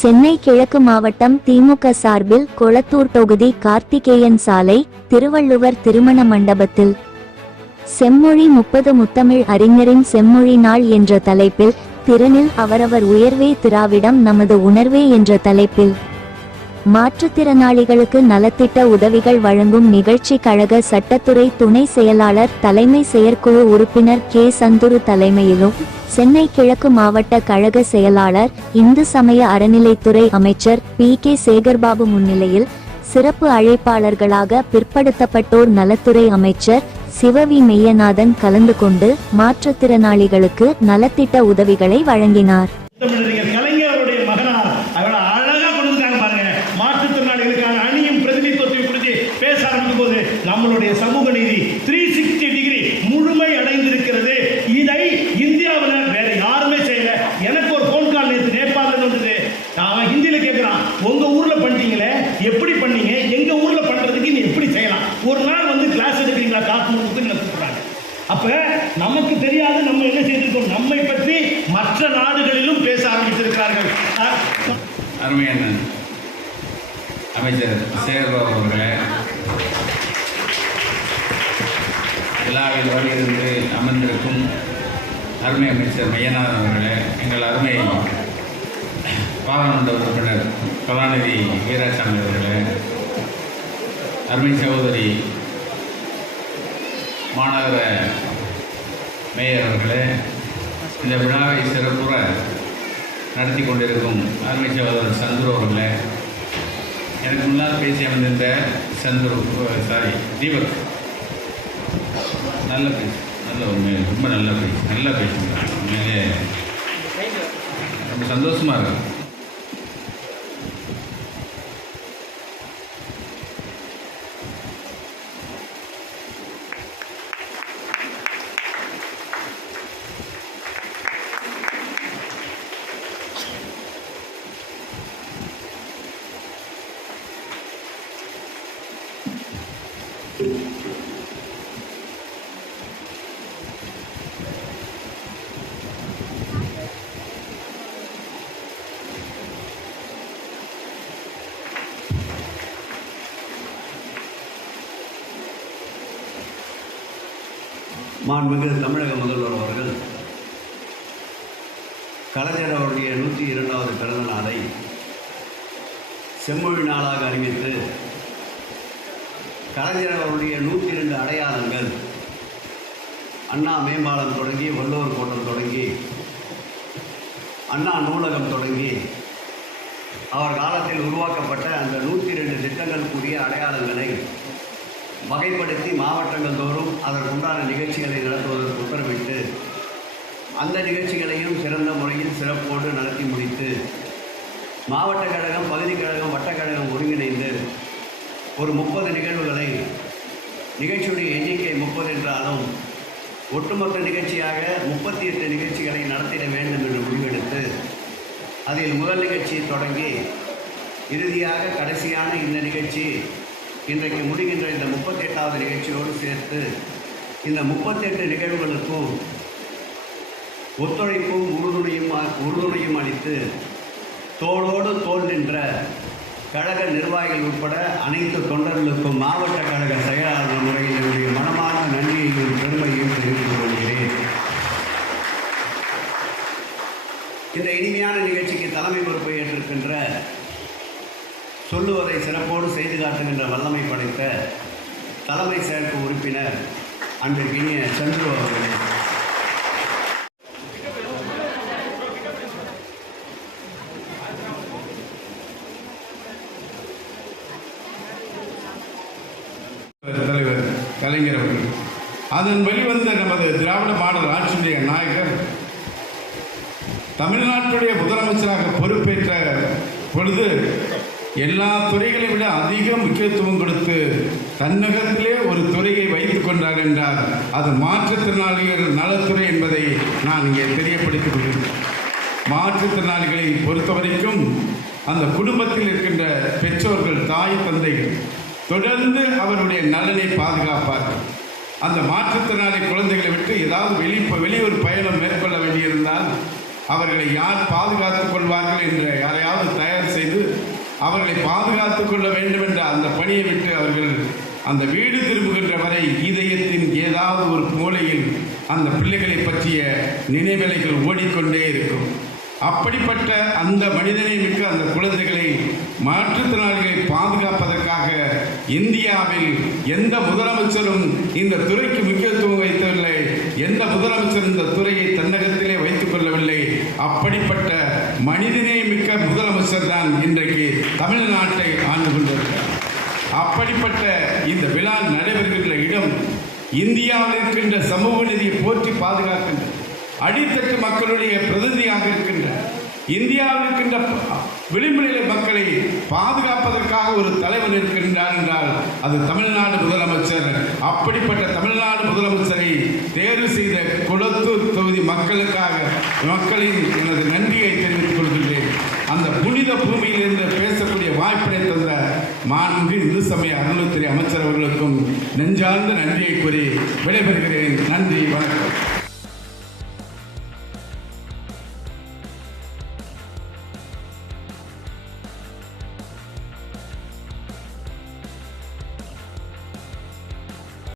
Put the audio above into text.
சென்னை கிழக்கு மாவட்டம் திமுக சார்பில் கொளத்தூர் தொகுதி கார்த்திகேயன் சாலை திருவள்ளுவர் திருமண மண்டபத்தில் செம்மொழி 30 முத்தமிழ் அறிஞரின் செம்மொழி நாள் என்ற தலைப்பில் திறனில் அவரவர் உயர்வே திராவிடம் நமது உணர்வே என்ற தலைப்பில் மாற்றுத்திறனாளிகளுக்கு நலத்திட்ட உதவிகள் வழங்கும் நிகழ்ச்சி கழக சட்டத்துறை துணை செயலாளர் தலைமை செயற்குழு உறுப்பினர் கே சந்துரு தலைமையிலும் சென்னை கிழக்கு மாவட்ட கழக செயலாளர் இந்து சமய அறநிலைத்துறை அமைச்சர் பி.கே. சேகர்பாபு முன்னிலையில் சிறப்பு அழைப்பாளர்களாக பிற்படுத்தப்பட்டோர் நலத்துறை அமைச்சர் சிவவி மெய்யநாதன் கலந்து கொண்டு மாற்றுத்திறனாளிகளுக்கு நலத்திட்ட உதவிகளை வழங்கினார். நம்மளுடைய சமூக நீதி 360 டிகிரி முழுமை அடைந்திருக்கிறது. இதை இந்தியாவில் வேற யாருமே செய்யல. எனக்கு ஒரு போன் கால் நேற்று நேபாளில் வந்தது. அவன் ஹிந்தியில கேட்கிறான், உங்க ஊர்ல பண்ணிட்டீங்களே, எப்படி பண்ணீங்க? எங்க ஊர்ல பண்றதுக்கு நீ எப்படி செய்யலாம்? ஒரு நாள் வந்து கிளாஸ் எடுக்கிறீங்களா காத்மண்டுக்கு கூப்பிடுறாங்க. அப்ப நமக்கு தெரியாது நம்ம என்ன செய்திருக்கோம், நம்மை பற்றி மற்ற நாடுகளிலும் பேச ஆரம்பித்திருக்கிறார்கள். அருமையான அமைச்சர் சேகர்பாபு அவர்களே, விழாவில் வருகிறது அமர்ந்திருக்கும் அருமை அமைச்சர் மெய்யநாதன் அவர்களே, எங்கள் அருமை பாராளுமன்ற உறுப்பினர் கலாநிதி வீராசாமி அவர்களே, அருமை சகோதரி மாநகர மேயர் அவர்களே, இந்த விழாவை சிறப்புற நடத்தி கொண்டிருக்கும் அருமை சகோதரர் சந்துரு அவர்களே, எனக்கு முன்னால் பேசி அமர்ந்திருந்த தீபக், நல்ல பேச்சு, நல்ல உண்மையை ரொம்ப நல்ல பேச்சு, நல்லா பேசுங்க. உண்மையிலே ரொம்ப சந்தோஷமாக இருக்கும். மாண்புமிகு தமிழக முதல்வர் அவர்கள் கலைஞர் அவருடைய 102வது பிறந்த நாளை செம்மொழி நாளாக அறிவித்து கலைஞர் அவருடைய 102 அடையாளங்கள், அண்ணா மேம்பாலம் தொடங்கி, வள்ளுவர் கோட்டம் தொடங்கி, அண்ணா நூலகம் தொடங்கி, அவர் காலத்தில் உருவாக்கப்பட்ட அந்த 102 திட்டங்களுக்குரிய அடையாளங்களை வகைப்படுத்தி மாவட்டங்கள் தோறும் அதற்குண்டான நிகழ்ச்சிகளை நடத்துவதற்கு உத்தரவிட்டு அந்த நிகழ்ச்சிகளையும் சிறந்த முறையில் சிறப்போடு நடத்தி முடித்து மாவட்ட கழகம், பகுதி கழகம், வட்டக்கழகம் ஒருங்கிணைந்து ஒரு 30 நிகழ்வுகளை, நிகழ்ச்சியுடைய எண்ணிக்கை 30 என்றாலும் ஒட்டுமொத்த நிகழ்ச்சியாக 38 நிகழ்ச்சிகளை நடத்திட வேண்டும் என்று முடிவெடுத்து அதில் முதல் நிகழ்ச்சியை தொடங்கி இறுதியாக கடைசியான இந்த நிகழ்ச்சி இன்றைக்கு முடிகின்ற இந்த 38வது நிகழ்ச்சியோடு சேர்த்து இந்த 38 நிகழ்வுகளுக்கும் ஒத்துழைப்பும் உறுதுணையும் அளித்து தோளோடு தோள் நின்ற கழக நிர்வாகிகள் உட்பட அனைத்து தொண்டர்களுக்கும் மாவட்ட கழக செயலாளர் முறையில் என்னுடைய மனமான நன்றியையும் பெருமையையும் தெரிவித்துக் கொள்கிறேன். இந்த இனிமையான நிகழ்ச்சிக்கு தலைமை பொறுப்பை ஏற்றிருக்கின்ற, சொல்லுவதை சிறப்போடு செய்து காட்டுகின்ற வல்லமை படைத்த தலைமை செயற்குழு உறுப்பினர் அன்பிற்கினிய சந்துரு அவர்களே, தலைவர் கலைஞர் அவர்கள், அதன் வெளிவந்த நமது திராவிட மாடல் ஆட்சியுடைய நாயகர் தமிழ்நாட்டுடைய முதலமைச்சராக பொறுப்பேற்ற பொழுது எல்லா துறைகளை விட அதிக முக்கியத்துவம் கொடுத்து தன்னகத்திலே ஒரு துறையை வைத்துக் கொண்டார் என்றால் அது மாற்றுத்திறனாளிகள் நலத்துறை என்பதை நான் இங்கே தெரியப்படுத்திக் கொள்கிறேன். மாற்றுத்திறனாளிகளை பொறுத்தவரைக்கும் அந்த குடும்பத்தில் இருக்கின்ற பெற்றோர்கள், தாய் தந்தைகள் தொடர்ந்து அவருடைய நலனை பாதுகாப்பார்கள். அந்த மாற்றுத்திறனாளி குழந்தைகளை விட்டு ஏதாவது வெளியூர் பயணம் மேற்கொள்ள வேண்டியிருந்தால் அவர்களை யார் பாதுகாத்துக் கொள்வார்கள் என்று யாரையாவது தயார் அவர்களை பாதுகாத்துக் கொள்ள வேண்டும் என்ற அந்த பணியை விட்டு அவர்கள் அந்த வீடு திரும்புகின்ற வரை இதயத்தின் ஏதாவது ஒரு மூலையில் அந்த பிள்ளைகளை பற்றிய நினைவலைகள் ஓடிக்கொண்டே இருக்கும். அப்படிப்பட்ட அந்த மனிதனை மிக்க அந்த குழந்தைகளை மாற்றுத்திறனாளிகளை பாதுகாப்பதற்காக இந்தியாவில் எந்த முதலமைச்சரும் இந்த துறைக்கு முக்கியத்துவம் வைத்தவில்லை. எந்த முதலமைச்சர் இந்த துறையை தன்னகத்திலே வைத்துக் கொள்ளவில்லை. அப்படிப்பட்ட மனிதனே மிக்க முதலமைச்சர் தான் இன்றைக்கு தமிழ்நாட்டை ஆண்டு கொண்டிருக்கிறார். அப்படிப்பட்ட இந்த விழா நடைபெறுகின்ற இடம் இந்தியாவில் இருக்கின்ற சமூக நீதியை போற்றி பாதுகாக்கின்ற அடித்தட்டு மக்களுடைய பிரதிநிதியாக இருக்கின்ற இந்தியாவில் இருக்கின்ற விளிம்புநிலை மக்களை பாதுகாப்பதற்காக ஒரு தலைவர் இருக்கின்றார் என்றால் அது தமிழ்நாடு முதலமைச்சர். அப்படிப்பட்ட தமிழ்நாடு முதலமைச்சரை தேர்வு செய்த குளத்தூர் தொகுதி மக்களின் எனது நன்றியை தெரிவித்துக் கொள்கின்றேன். அந்த புனித பூமியிலிருந்து பேசக்கூடிய வாய்ப்பினை தந்த மாண்பு இந்து சமய அறநிலையத்துறை அமைச்சர் அவர்களுக்கும் நெஞ்சார்ந்த நன்றியை கூறி விடைபெறுகிறேன். நன்றி, வணக்கம்.